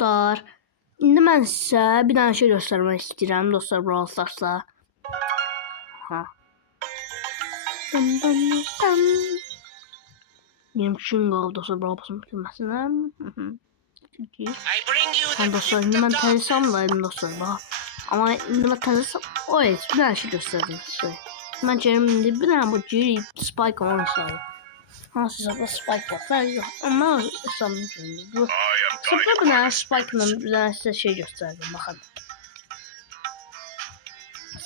dostlar, indi mən sizə bir dənə şey göstərmək istəyirəm dostlar, Brawl Stars'la. Ha. Benim üçün qaldı dostlar, Brawl Stars'ın bitirməsinə. Dostlar, indi mən təzəsandaydım dostlar, bax. Amma indi mən təzəsam, o heç bir dənə şey göstərdim sizə. Mən gəlim indi bir dənə bu Jerry Spike olan hesabı. Hansısa Spike var. Fərqi yox. Amma hesabım kimi. Bu sıfır bir dənə Spike'la bir dənə sizə şey göstərdim. Baxın.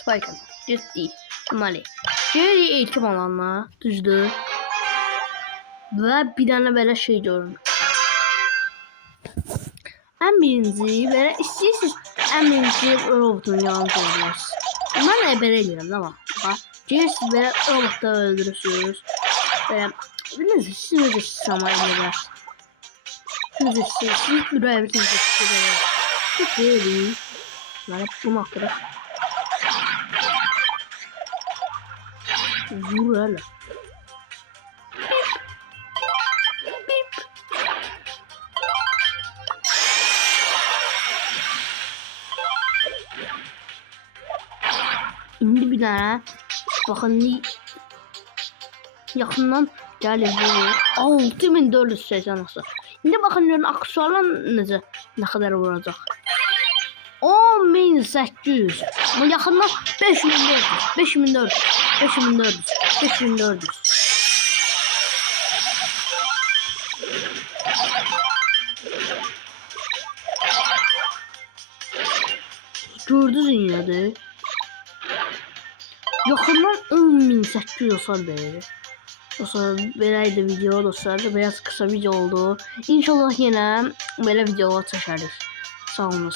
Spike'la. Ciddi. Deməli. Jerry eğitim alanlar. Düzdür. Və bir dənə belə şey görün. Ən birinci belə istəyirsiniz. Ən birinci robotun yanını görürsünüz. Mən belə edirəm amma. Bax. Jerry siz belə robotda öldürürsünüz. Belə bilirsiniz, siz necə sistema edilərsiniz. Necə siz ürəyinizi edilərsiniz. Çok iyi. Böyle bunu atırıq. Vur öyle. İndi bir dənə baxın yaxından gəlir bu 6480 olsa. İndi baxın görün aksesuarlar necə nə qədər vuracaq. 10800. Bu yaxından 5400. Gördünüz yine yakından 10800 olsa be. Dostlar böyleydi video dostlar. Biraz kısa video oldu. İnşallah yine böyle videolar çəkərik. Sağ olun.